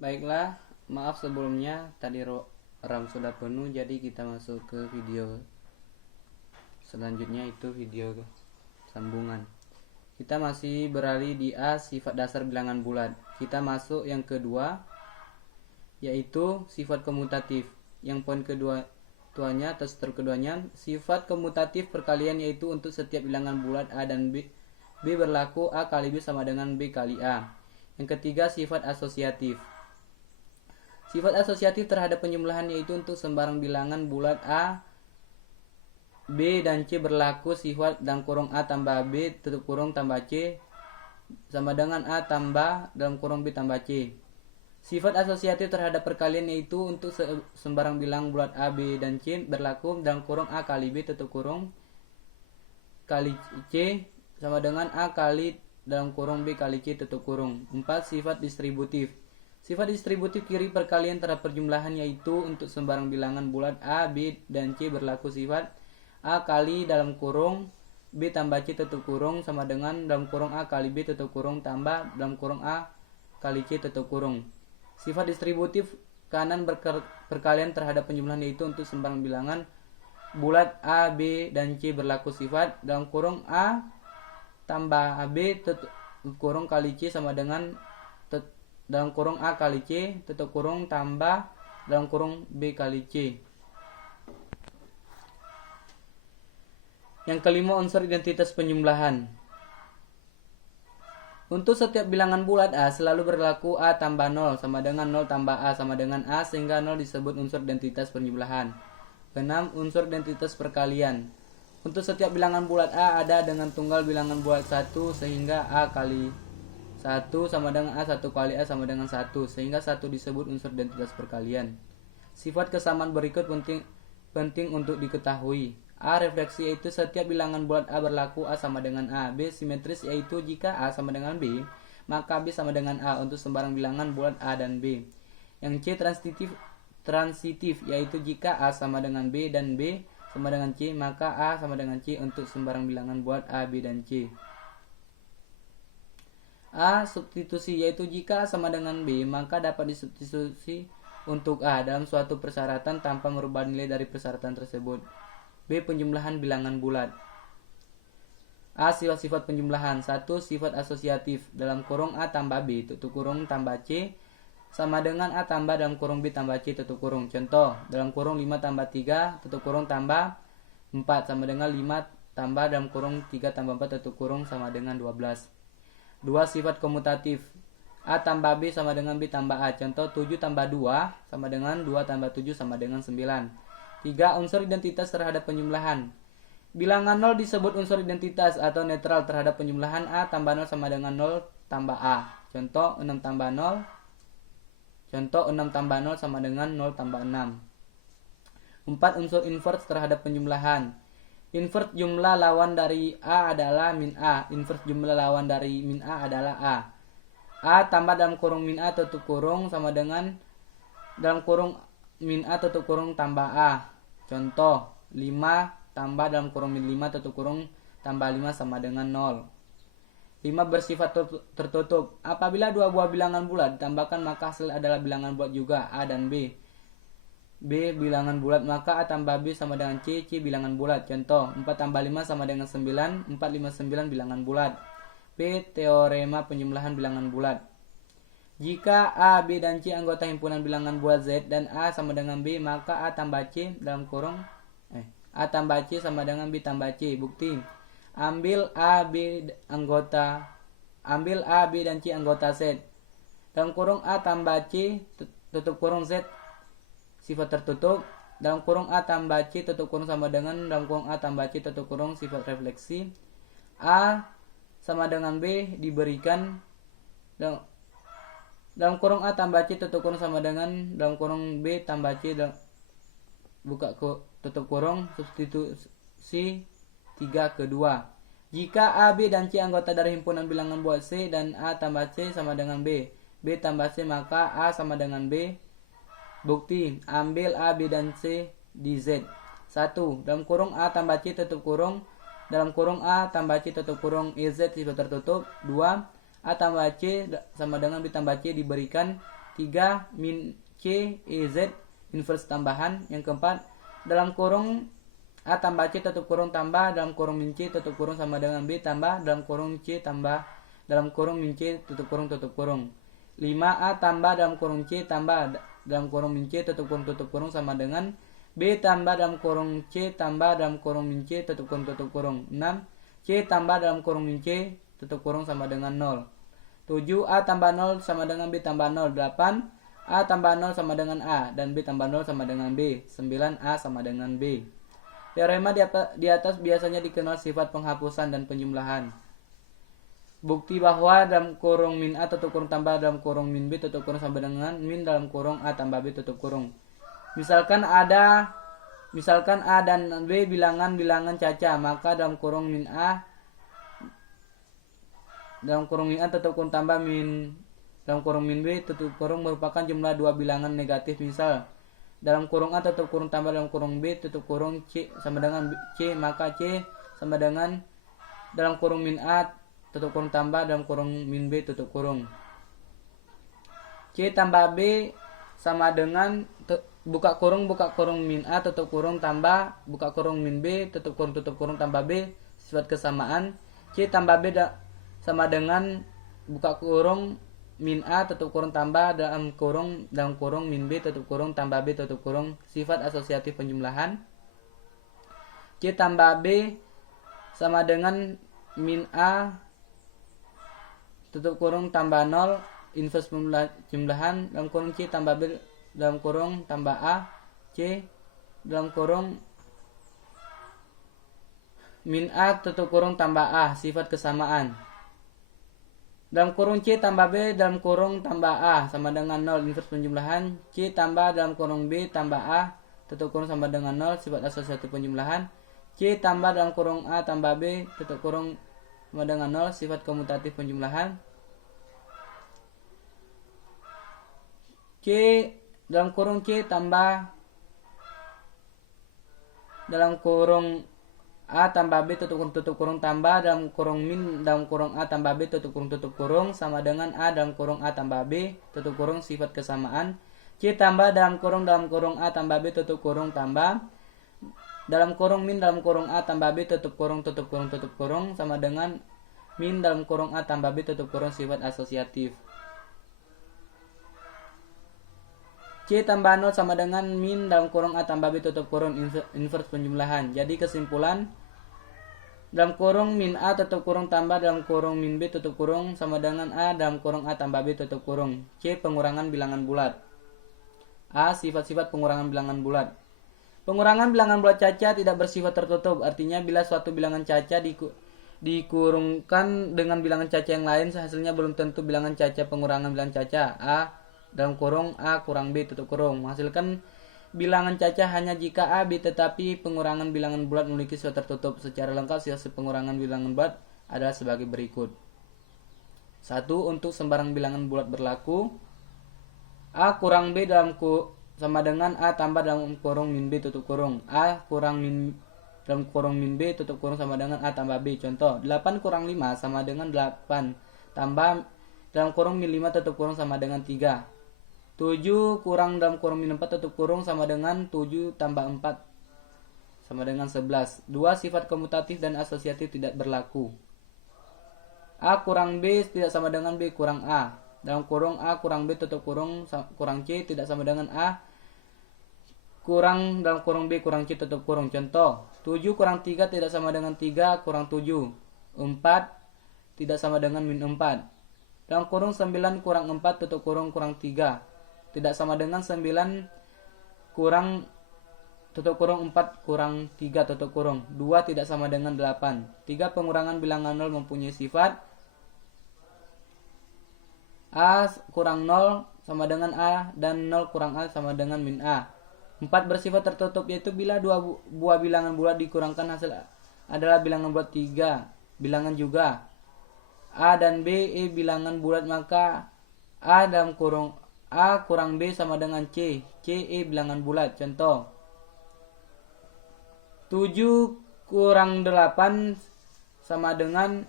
Baiklah, maaf sebelumnya tadi RAM sudah penuh, jadi kita masuk ke video selanjutnya, itu video sambungan. Kita masih beralih di A, sifat dasar bilangan bulat. Kita masuk yang kedua, yaitu sifat komutatif. Yang poin keduanya atau seter keduanya, sifat komutatif perkalian, yaitu untuk setiap bilangan bulat A dan B berlaku A kali B sama dengan B kali A. Yang ketiga, sifat asosiatif. Sifat asosiatif terhadap penjumlahan, yaitu untuk sembarang bilangan bulat A, B, dan C berlaku sifat dalam kurung A tambah B tutup kurung tambah C sama dengan A tambah dalam kurung B tambah C. Sifat asosiatif terhadap perkalian, yaitu untuk sembarang bilang bulat A, B, dan C berlaku dalam kurung A kali B tutup kurung kali C sama dengan A kali dalam kurung B kali C tutup kurung. 4. Sifat distributif. Sifat distributif kiri perkalian terhadap perjumlahan, yaitu untuk sembarang bilangan bulat A, B, dan C berlaku sifat A kali dalam kurung B tambah C tutup kurung sama dengan dalam kurung A kali B tutup kurung tambah dalam kurung A kali C tutup kurung. Sifat distributif kanan perkalian terhadap penjumlahan, yaitu untuk sembarang bilangan bulat A, B, dan C berlaku sifat dalam kurung A tambah B tutup kurung kali C sama dengan dalam kurung A kali C tutup kurung tambah dalam kurung B kali C. Yang kelima, unsur identitas penjumlahan. Untuk setiap bilangan bulat A selalu berlaku A tambah 0 sama dengan 0 tambah A sama dengan A, sehingga 0 disebut unsur identitas penjumlahan. 6. Unsur identitas perkalian. Untuk setiap bilangan bulat A ada dengan tunggal bilangan bulat 1, sehingga A kali 1 sama dengan A 1 kali A sama dengan 1, sehingga 1 disebut unsur identitas perkalian. Sifat kesamaan berikut penting untuk diketahui. A refleksi, yaitu setiap bilangan bulat A berlaku A sama dengan A. B simetris, yaitu jika A sama dengan B, maka B sama dengan A untuk sembarang bilangan bulat A dan B. Yang C transitif, yaitu jika A sama dengan B dan B sama dengan C, maka A sama dengan C untuk sembarang bilangan bulat A, B, dan C. A substitusi, yaitu jika A sama dengan B, maka dapat disubstitusi untuk A dalam suatu persyaratan tanpa merubah nilai dari persyaratan tersebut. B. Penjumlahan bilangan bulat. A. Sifat-sifat penjumlahan. 1. Sifat asosiatif dalam kurung A tambah B tutup kurung tambah C sama dengan A tambah dalam kurung B tambah C tutup kurung. Contoh, dalam kurung 5 tambah 3 tutup kurung tambah 4 sama dengan 5 tambah dalam kurung 3 tambah 4 tutup kurung sama dengan 12. 2. Sifat komutatif. A tambah B sama dengan B tambah A. Contoh, 7 tambah 2 sama dengan 2 tambah 7 sama dengan 9. 3. Unsur identitas terhadap penjumlahan. Bilangan 0 disebut unsur identitas atau netral terhadap penjumlahan A tambah 0 sama dengan 0 tambah A. Contoh, 6 tambah 0. Contoh, 6 tambah 0 sama dengan 0 tambah 6. 4. Unsur invers terhadap penjumlahan. Invers jumlah lawan dari A adalah min A. Invers jumlah lawan dari min A adalah A. A tambah dalam kurung min A tutup kurung sama dengan dalam kurung min A tutup kurung tambah A. Contoh, 5 tambah dalam kurung min 5 tutup kurung tambah 5 sama dengan 0. 5. Bersifat tertutup. Apabila dua buah bilangan bulat ditambahkan, maka hasil adalah bilangan bulat juga, A dan B. B bilangan bulat, maka A tambah B sama dengan C, C bilangan bulat. Contoh, 4 tambah 5 sama dengan 9, 4, 5, 9 bilangan bulat. P. Teorema penjumlahan bilangan bulat. Jika A, B, dan C anggota himpunan bilangan bulat Z dan A sama dengan B, maka A tambah C dalam kurung A tambah C sama dengan B tambah C. Bukti. Ambil A, B, dan C anggota Z. Dalam kurung A tambah C tutup kurung Z sifat tertutup. Dalam kurung A tambah C tutup kurung sama dengan dalam kurung A tambah C tutup kurung sifat refleksi. A sama dengan B diberikan dalam kurung A tambah C tutup kurung sama dengan dalam kurung B tambah C tutup kurung substitusi 3 kedua. Jika A, B, dan C anggota dari himpunan bilangan bulat C dan A tambah C sama dengan B, B tambah C, maka A sama dengan B. Bukti. Ambil A, B, dan C di Z. 1. Dalam kurung A tambah C tutup kurung dalam kurung A tambah C tutup kurung IZ sifat tertutup. 2. A tambah C sama dengan B tambah C diberikan 3 min C E Z inverse tambahan. Yang keempat, dalam kurung A tambah C tutup kurung tambah dalam kurung min C tutup kurung sama dengan B tambah dalam kurung C tambah dalam kurung min C tutup kurung 5A tambah dalam kurung C tambah dalam kurung min C tutup kurung sama dengan B tambah dalam kurung C tambah dalam kurung min C tutup kurung 6 C tambah dalam kurung min C tutup kurung sama dengan 0. 7A tambah 0 sama dengan B tambah 0. 8 A tambah 0 sama dengan A dan B tambah 0 sama dengan B. 9A sama dengan B. Teorema di atas biasanya dikenal sifat penghapusan dan penjumlahan. Bukti bahwa dalam kurung min A tutup kurung tambah dalam kurung min B tutup kurung sama dengan min dalam kurung A tambah B tutup kurung. Misalkan A dan B bilangan caca, maka dalam kurung min A tutup kurung tambah min dalam kurung min B tutup kurung merupakan jumlah dua bilangan negatif. Misal dalam kurung A tutup kurung tambah dalam kurung B tutup kurung C sama dengan C, maka C sama dengan dalam kurung min A tutup kurung tambah dalam kurung min B tutup kurung. C tambah B sama dengan buka kurung min A tutup kurung tambah buka kurung min B tutup kurung tambah B. Sifat kesamaan C tambah B sama dengan buka kurung min A tutup kurung tambah dalam kurung min B tutup kurung tambah B tutup kurung. Sifat asosiatif penjumlahan C tambah B sama dengan min A tutup kurung tambah 0 inverse penjumlahan dalam kurung C tambah B dalam kurung tambah A C dalam kurung min A tutup kurung tambah A. Sifat kesamaan dalam kurung C tambah B dalam kurung tambah A sama dengan 0 inverse penjumlahan. C tambah dalam kurung B tambah A tutup kurung sama dengan 0. Sifat asosiatif penjumlahan C tambah dalam kurung A tambah B tutup kurung sama dengan 0. Sifat komutatif penjumlahan C dalam kurung C tambah dalam kurung A tambah B tutup kurung tambah dalam kurung min dalam kurung A tambah B tutup kurung sama dengan A dalam kurung A tambah B tutup kurung. Sifat kesamaan C tambah dalam kurung A tambah B tutup kurung tambah dalam kurung min dalam kurung A tambah B tutup kurung sama dengan min dalam kurung A tambah B tutup kurung. Sifat asosiatif C tambah 0 sama dengan min dalam kurung A tambah B tutup kurung inverse penjumlahan. Jadi kesimpulan, dalam kurung min A tutup kurung tambah dalam kurung min B tutup kurung sama dengan A dalam kurung A tambah B tutup kurung. C pengurangan bilangan bulat. A sifat-sifat pengurangan bilangan bulat. Pengurangan bilangan bulat caca tidak bersifat tertutup. Artinya bila suatu bilangan caca dikurungkan dengan bilangan caca yang lain, hasilnya belum tentu bilangan caca pengurangan bilangan caca. A dalam kurung A kurang B tutup kurung menghasilkan bilangan caca hanya jika A, B, tetapi pengurangan bilangan bulat memiliki sifat tertutup. Secara lengkap sifat pengurangan bilangan bulat adalah sebagai berikut. 1. Untuk sembarang bilangan bulat berlaku A kurang B sama dengan A tambah dalam kurung min B tutup kurung. A kurang min dalam kurung min B tutup kurung sama dengan A tambah B. Contoh 8 kurang 5 sama dengan 8 tambah dalam kurung min 5 tutup kurung sama dengan 3. 7 kurang dalam kurung min 4 tutup kurung sama dengan 7 tambah 4 sama dengan 11. 2. Sifat komutatif dan asosiatif tidak berlaku. A kurang B tidak sama dengan B kurang A. Dalam kurung A kurang B tutup kurung C tidak sama dengan A kurang dalam kurung B kurang C tutup kurung. Contoh 7 kurang 3 tidak sama dengan 3 kurang 7. 4 tidak sama dengan min 4. Dalam kurung 9 kurang 4 tutup kurang 3 tidak sama dengan 9 kurang tutup kurung 4 kurang 3 tutup kurung. 2 tidak sama dengan 8. 3. Pengurangan bilangan 0 mempunyai sifat A kurang 0 sama dengan A dan 0 kurang A sama dengan min A. 4. Bersifat tertutup, yaitu bila dua buah bilangan bulat dikurangkan hasil adalah bilangan bulat 3 bilangan juga A dan B bilangan bulat, maka A dalam kurung A kurang B sama dengan C bilangan bulat. Contoh 7 kurang 8 sama dengan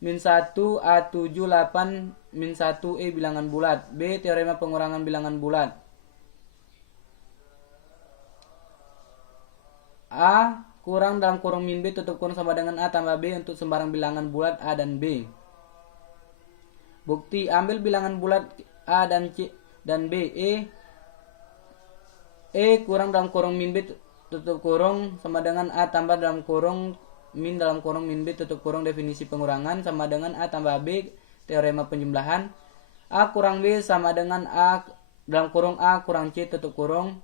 min 1 A7 8 min 1 E bilangan bulat. B. Teorema pengurangan bilangan bulat. A kurang dalam kurung min B tutup kurung sama dengan A tambah B untuk sembarang bilangan bulat A dan B. Bukti, ambil bilangan bulat A dan C dan B. E kurang dalam kurung min B tutup kurung sama dengan A tambah dalam kurung min B tutup kurung definisi pengurangan sama dengan A tambah B teorema penjumlahan. A kurang B sama dengan A dalam kurung A kurang C tutup kurung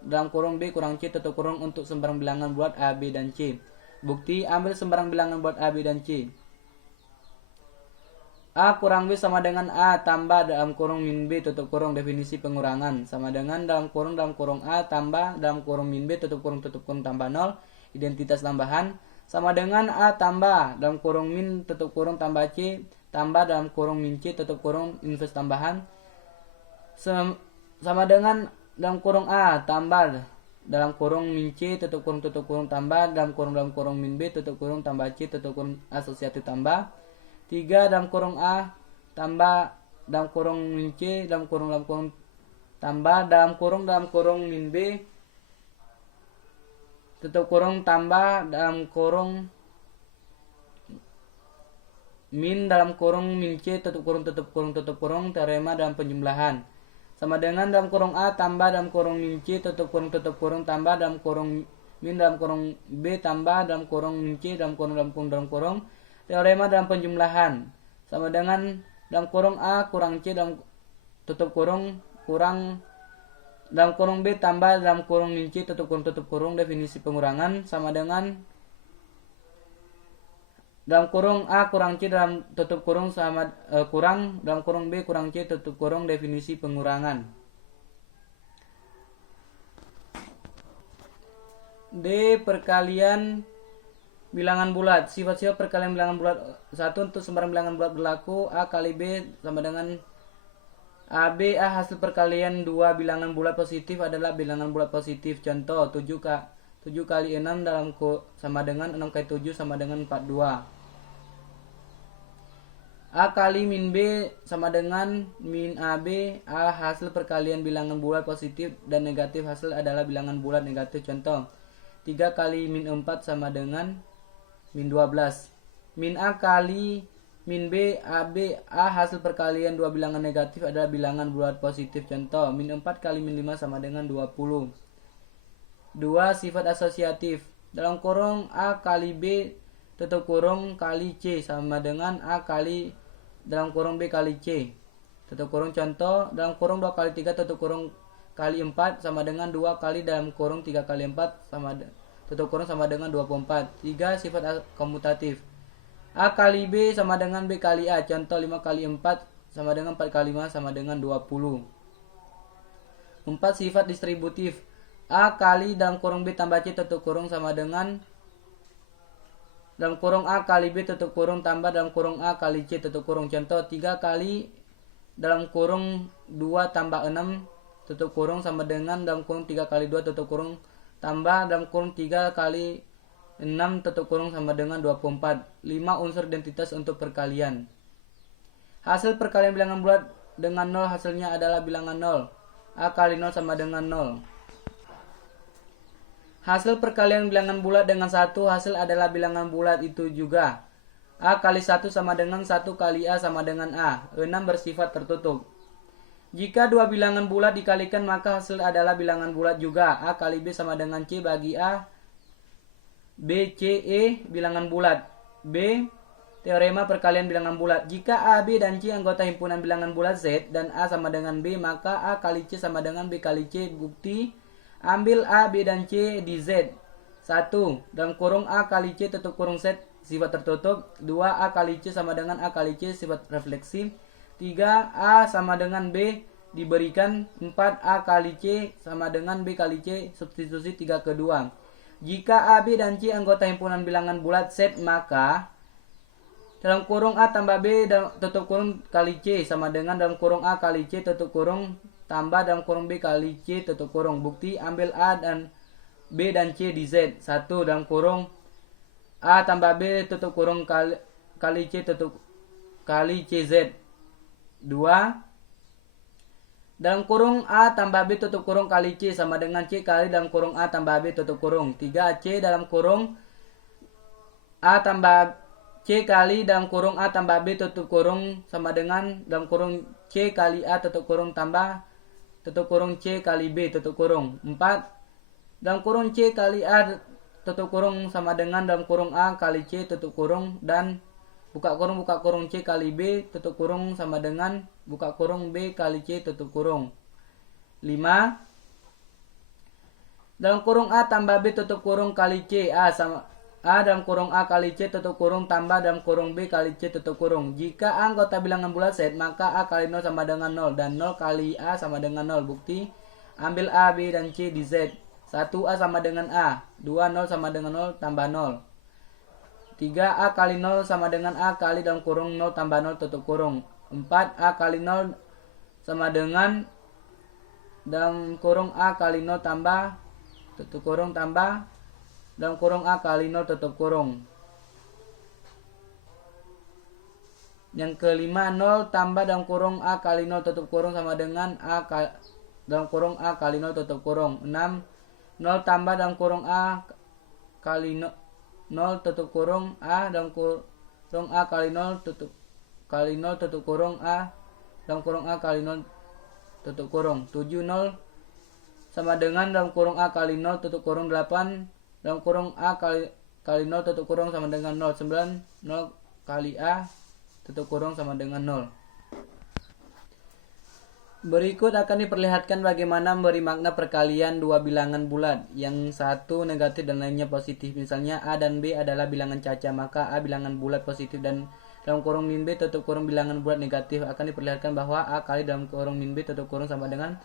dalam kurung B kurang C tutup kurung untuk sembarang bilangan bulat A, B, dan C. Bukti, ambil sembarang bilangan bulat A, B, dan C. A kurang B sama dengan A tambah dalam kurung min B tutup kurung definisi pengurangan sama dengan dalam kurung A tambah dalam kurung min B tutup kurung tambah 0 identitas tambahan sama dengan A tambah dalam kurung min tutup kurung tambah C tambah dalam kurung min C tutup kurung inverse tambahan sama dengan dalam kurung A tambah dalam kurung min C tutup kurung tambah dalam kurung min B tutup kurung tambah C tutup kurung asosiatif tambah 3 dalam kurung A tambah dalam kurung min C dalam kurung tambah dalam kurung min B tutup kurung tambah dalam kurung min C tutup kurung teorema dalam penjumlahan sama dengan dalam kurung A tambah dalam kurung min C tutup kurung tambah dalam kurung min B tambah dalam kurung min C dalam kurung teorema dalam penjumlahan sama dengan dalam kurung A kurang C dalam tutup kurung dalam kurung B tambah dalam kurung min C tutup kurung definisi pengurangan sama dengan dalam kurung A kurang C dalam tutup kurung sama kurang dalam kurung B kurang C tutup kurung definisi pengurangan. D. Perkalian bilangan bulat. Sifat-sifat perkalian bilangan bulat. 1. Untuk sembarang bilangan bulat berlaku A kali B sama dengan AB. A hasil perkalian dua bilangan bulat positif adalah bilangan bulat positif. Contoh 7 kali 6 sama dengan 6 kali 7 sama dengan 42. A kali min B sama dengan min AB. A hasil perkalian bilangan bulat positif dan negatif hasil adalah bilangan bulat negatif. Contoh 3 kali min 4 sama dengan min 12. Min A kali min B AB. A hasil perkalian dua bilangan negatif adalah bilangan bulat positif. Contoh min 4 kali min 5 sama dengan 20. 2. Sifat asosiatif. Dalam kurung A kali B tutup kurung kali C sama dengan A kali dalam kurung B kali C tutup kurung. Contoh dalam kurung 2 kali 3 tutup kurung kali 4 sama dengan 2 kali dalam kurung 3 kali 4 sama tutup kurung sama dengan 24. 3. Sifat komutatif. A kali B sama dengan B kali A. Contoh 5 kali 4 sama dengan 4 kali 5 sama dengan 20. 4. Sifat distributif. A kali dalam kurung B tambah C tutup kurung sama dengan dalam kurung A kali B tutup kurung tambah dalam kurung A kali C tutup kurung. Contoh 3 kali dalam kurung 2 tambah 6 tutup kurung sama dengan dalam kurung 3 kali 2 tutup kurung tambah dalam kurung 3 kali 6 tutup kurung sama dengan 24. 5. Unsur identitas untuk perkalian. Hasil perkalian bilangan bulat dengan 0 hasilnya adalah bilangan 0. A kali 0 sama dengan 0. Hasil perkalian bilangan bulat dengan 1 hasil adalah bilangan bulat itu juga. A kali 1 sama dengan 1 kali A sama dengan A. 6. Bersifat tertutup. Jika dua bilangan bulat dikalikan maka hasil adalah bilangan bulat juga. A kali B sama dengan C bagi A. B, C, E bilangan bulat. B. Teorema perkalian bilangan bulat. Jika A, B, dan C anggota himpunan bilangan bulat Z dan A sama dengan B maka A kali C sama dengan B kali C. Bukti, ambil A, B, dan C di Z. 1. Dalam kurung A kali C tutup kurung Z sifat tertutup. 2. A kali C sama dengan A kali C sifat refleksi. 3. A sama dengan B diberikan. 4. A kali C sama dengan B kali C substitusi 3 ke 2. Jika A, B, dan C anggota himpunan bilangan bulat Z maka dalam kurung A tambah B tutup kurung kali C sama dengan dalam kurung A kali C tutup kurung tambah dalam kurung B kali C tutup kurung. Bukti, ambil A dan B dan C di Z. 1. Dalam kurung A tambah B tutup kurung kali kali C kali CZ. 2 dalam kurung A tambah B tutup kurung kali C sama dengan C kali dalam kurung A tambah B tutup kurung. 3 C dalam kurung A tambah C kali dalam kurung A tambah B tutup kurung sama dengan dalam kurung C kali A tutup kurung tambah tutup kurung C kali B tutup kurung. 4 dalam kurung C kali A tutup kurung sama dengan dalam kurung A kali C tutup kurung, dan buka kurung C kali B tutup kurung sama dengan buka kurung B kali C tutup kurung. 5 dalam kurung A tambah B tutup kurung kali C A sama A dalam kurung A kali C tutup kurung tambah dalam kurung B kali C tutup kurung. Jika A anggota bilangan bulat Z, maka A kali 0 sama dengan 0 dan 0 kali A sama dengan 0. Bukti, ambil A, B, dan C di Z. 1 A sama dengan A, 2 0 sama dengan 0 tambah 0. 3 A kali 0 sama dengan A kali dalam kurung 0 tambah 0 tutup kurung. 4 A kali 0 sama dengan dalam kurung A kali 0 tambah tutup kurung tambah dalam kurung A kali 0 tutup kurung. Yang kelima, 0 tambah dalam kurung A kali 0 tutup kurung sama dengan dalam kurung A kali 0 tutup kurung. 6 0 tambah dalam kurung A kali 0 tutup kurung A dalam kurung A kali 0 tutup kurung A dalam kurung A kali 0 tutup kurung. 7 0 sama dengan dalam kurung A kali 0 tutup kurung. 8 dalam kurung A kali 0 tutup kurung sama dengan 0. 9 0 kali A tutup kurung sama dengan 0. Berikut akan diperlihatkan bagaimana memberi makna perkalian dua bilangan bulat, yang satu negatif dan lainnya positif. Misalnya A dan B adalah bilangan caca, maka A bilangan bulat positif dan dalam kurung min B tutup kurung bilangan bulat negatif. Akan diperlihatkan bahwa A kali dalam kurung min B tutup kurung sama dengan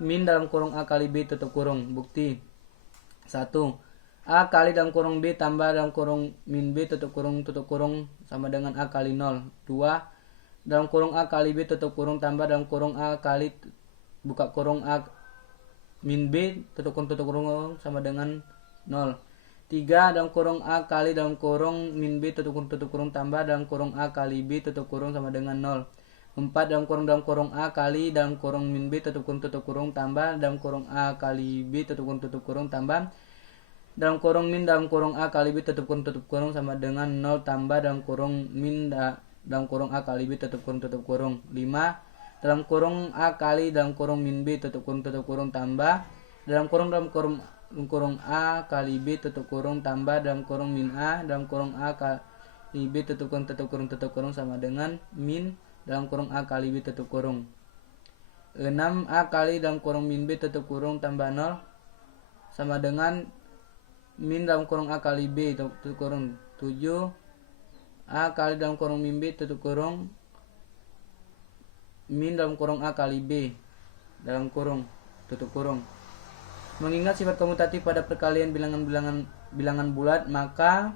min dalam kurung A kali B tutup kurung. Bukti 1. A kali dalam kurung B tambah dalam kurung min B tutup kurung sama dengan A kali 0. 2 dalam kurung A kali B tutup kurung tambah dalam kurung A kali buka kurung A min B tutup kurung sama dengan 0. 3 dalam kurung A kali dalam kurung min B tutup kurung tambah dalam kurung A kali B tutup kurung sama dengan 0. 4 dalam kurung A kali dalam kurung min B tutup kurung tambah dalam kurung A kali B tutup kurung tambah dalam kurung min dalam kurung A kali B tutup kurung sama dengan 0 tambah dalam kurung min dalam kurung A kali B tutup kurung. 5 dalam kurung A kali dalam kurung min B tutup kurung tambah dalam kurung A kali B tutup kurung tambah dalam kurung min A dalam kurung A kali B tutup kurung sama dengan min dalam kurung A kali B tutup kurung. 6 A kali dalam kurung min B tutup kurung tambah 0 sama dengan min dalam kurung A kali B tutup kurung. 7 A kali dalam kurung min B tutup kurung min dalam kurung A kali B dalam kurung tutup kurung. Mengingat sifat komutatif pada perkalian bilangan bulat, maka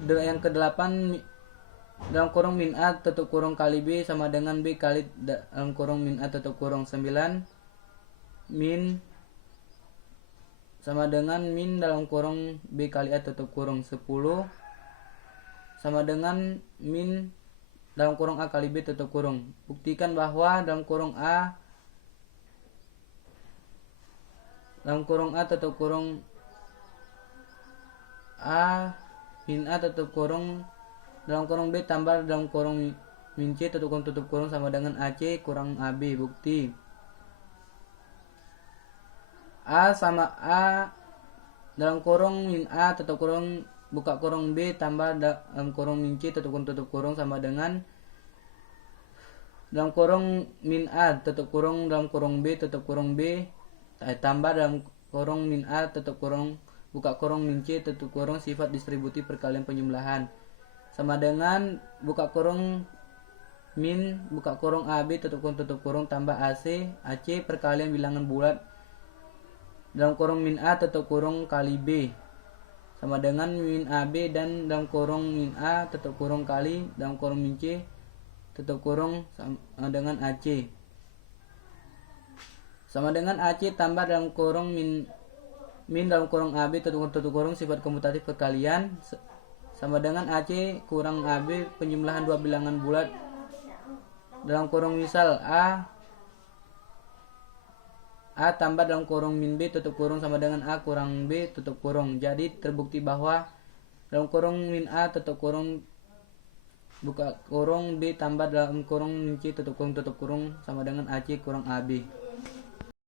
yang ke-8 dalam kurung min A tutup kurung kali B sama dengan B kali dalam kurung min A tutup kurung. 9 min sama dengan min dalam kurung B kali A tutup kurung. 10 sama dengan min dalam kurung A kali B tutup kurung. Buktikan bahwa dalam kurung A tutup kurung A min A tutup kurung dalam kurung B tambah dalam kurung min C tutup kurung sama dengan AC kurang AB. Bukti A sama A dalam kurung min A tutup kurung buka kurung B tambah dalam kurung min C tutup kurung sama dengan dalam kurung min A tutup kurung dalam kurung B tutup kurung B tambah dalam kurung min A tutup kurung buka kurung min C tutup kurung sifat distributif perkalian penjumlahan sama dengan buka kurung min buka kurung AB tutup kurung tambah AC perkalian bilangan bulat dalam kurung min A tutup kurung kali B sama dengan min AB dan dalam kurung min A tutup kurung kali dalam kurung min C tutup kurung sama dengan AC sama dengan AC tambah dalam kurung min min dalam kurung AB tutup kurung sifat komutatif perkalian sama dengan AC kurang AB penjumlahan dua bilangan bulat dalam kurung misal A tambah dalam kurung min B tutup kurung sama dengan A kurang B tutup kurung. Jadi terbukti bahwa dalam kurung min A tutup kurung buka kurung B tambah dalam kurung min C tutup kurung sama dengan AC kurang AB.